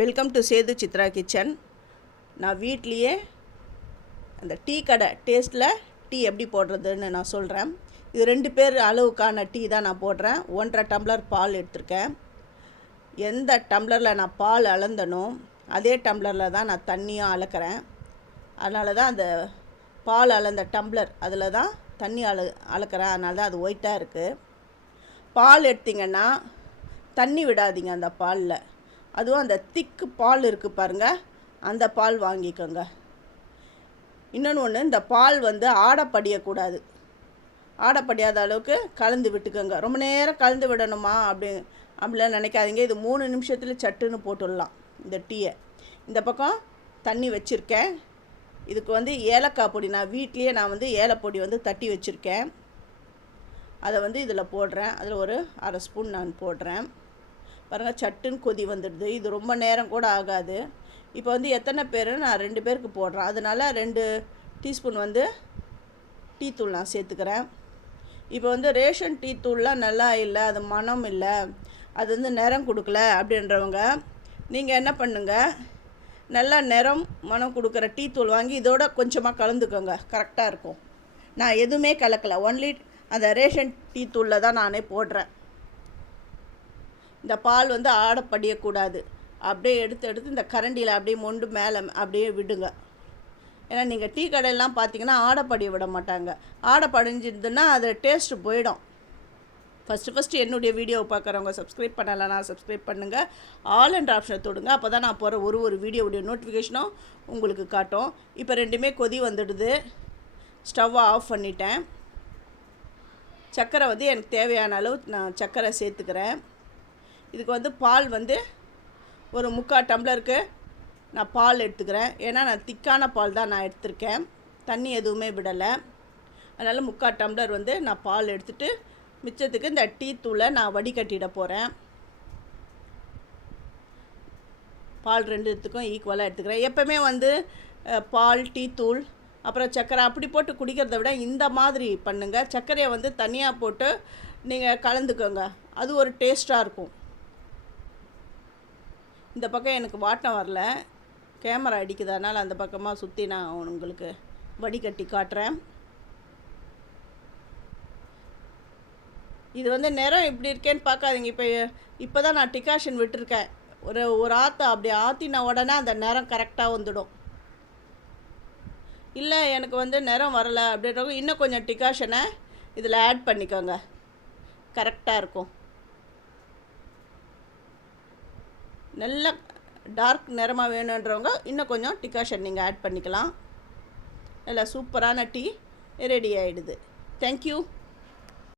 Welcome to Sethu Chitra kitchen நான் வீட்லேயே அந்த டீ கடை டேஸ்ட்டில் டீ எப்படி போடுறதுன்னு நான் சொல்கிறேன் இது ரெண்டு பேர் அளவுக்கான டீ தான் நான் போடுறேன். ஒன்றரை டம்ளர் பால் எடுத்திருக்கேன். எந்த டம்ளரில் நான் பால் அளந்தனோ அதே டம்ளரில் தான் நான் தண்ணியும் அளக்கிறேன். அதனால தான் அந்த பால் அளந்த டம்ளர் அதில் தான் தண்ணி அள அளக்கிறேன். அதனால தான் அது ஒயிட்டாக இருக்குது பால் எடுத்திங்கன்னா தண்ணி விடாதீங்க அந்த பாலில். அதுவும் அந்த திக்கு பால் இருக்குது பாருங்கள் அந்த பால் வாங்கிக்கோங்க. இன்னொன்று ஒன்று இந்த பால் வந்து ஆடப்படியக்கூடாது ஆடப்படியாத அளவுக்கு கலந்து விட்டுக்கோங்க. ரொம்ப நேரம் கலந்து விடணுமா அப்படி அப்படிலாம் நினைக்காதீங்க. இது மூணு நிமிஷத்தில் சட்டுன்னு போட்டுடலாம் இந்த டீயை. இந்த பக்கம் தண்ணி வச்சுருக்கேன். இதுக்கு வந்து ஏலக்காய் பொடி நான் வீட்லேயே நான் வந்து ஏலப்பொடி வந்து தட்டி வச்சுருக்கேன். அதை வந்து இதில் போடுறேன். அதில் ஒரு அரை ஸ்பூன் நான் போடுறேன். பாருங்கள் சட்டுன்னு கொதி வந்துடுது. இது ரொம்ப நேரம் கூட ஆகாது. இப்போ வந்து எத்தனை பேர்? நான் ரெண்டு பேருக்கு போடுறேன். அதனால் ரெண்டு டீஸ்பூன் வந்து டீ தூள் நான் சேர்த்துக்கிறேன். இப்போ வந்து ரேஷன் டீ தூள்லாம் நல்லா இல்லை அது மனம் இல்லை அது வந்து நிறம் கொடுக்கல அப்படின்றவங்க நீங்கள் என்ன பண்ணுங்கள் நல்லா நிறம் மனம் கொடுக்குற டீ தூள் வாங்கி இதோட கொஞ்சமாக கலந்துக்கோங்க. கரெக்டாக இருக்கும். நான் எதுவுமே கலக்கலை. ஒன்லி அந்த ரேஷன் டீ தூளில் தான் நானே போடுறேன். இந்த பால் வந்து ஆடப்படியக்கூடாது அப்படியே எடுத்து எடுத்து இந்த கரண்டியில் அப்படியே மொண்டு மேலே அப்படியே விடுங்க. ஏன்னா நீங்கள் டீ கடையெல்லாம் பார்த்தீங்கன்னா ஆடப்படிய விட மாட்டாங்க. ஆடப்படிஞ்சிருந்துன்னா அது டேஸ்ட்டு போயிடும். ஃபஸ்ட்டு ஃபஸ்ட்டு என்னுடைய வீடியோவை பார்க்குறவங்க சப்ஸ்கிரைப் பண்ணலைன்னா சப்ஸ்கிரைப் பண்ணுங்கள் ஆல் அண்ட் ஆப்ஷனை தொடுங்க. அப்போ தான் நான் போகிற ஒரு ஒரு வீடியோவுடைய நோட்டிஃபிகேஷனும் உங்களுக்கு காட்டும். இப்போ ரெண்டுமே கொதி வந்துடுது. ஸ்டவ்வை ஆஃப் பண்ணிட்டேன். சர்க்கரை வந்து எனக்கு தேவையான அளவு நான் சர்க்கரை சேர்த்துக்கிறேன். இதுக்கு வந்து பால் வந்து ஒரு முக்கால் டம்ளருக்கு நான் பால் எடுத்துக்கிறேன். ஏன்னா நான் திக்கான பால் தான் நான் எடுத்திருக்கேன். தண்ணி எதுவுமே விடலை. அதனால் முக்கால் டம்ளர் வந்து நான் பால் எடுத்துகிட்டு மிச்சத்துக்கு இந்த டீ தூளை நான் வடிகட்டிட போகிறேன் பால் ரெண்டுத்துக்கும் ஈக்குவலாக எடுத்துக்கிறேன். எப்போவுமே வந்து பால் டீ தூள் அப்புறம் சர்க்கரை அப்படி போட்டு குடிக்கிறத விட இந்த மாதிரி பண்ணுங்கள் சர்க்கரையை வந்து தனியாக போட்டு நீங்கள் கலந்துக்கோங்க. அது ஒரு டேஸ்ட்டாக இருக்கும். இந்த பக்கம் எனக்கு வாட்டம் வரல. கேமரா அடிக்குது அதனால் அந்த பக்கமாக சுற்றி நான் உங்களுக்கு வடிகட்டி காட்டுறேன். இது வந்து நிறம் இப்படி இருக்கேன்னு பார்க்காதீங்க. இப்போ இப்போ தான் நான் டிகாஷன் விட்டுருக்கேன். ஒரு ஒரு ஆற்று அப்படி ஆற்றின உடனே அந்த நிறம் கரெக்டாக வந்துடும். இல்லை எனக்கு வந்து நிறம் வரலை அப்படின்றவங்க இன்னும் கொஞ்சம் டிகாஷனை இதில் ஆட் பண்ணிக்கோங்க. கரெக்டாக இருக்கும். நல்ல டார்க் நிறமாக வேணுன்றவங்க இன்னும் கொஞ்சம் டிகாஷன் நீங்கள் ஆட் பண்ணிக்கலாம். நல்லா சூப்பரான டீ ரெடி ஆகிடுது தேங்க்யூ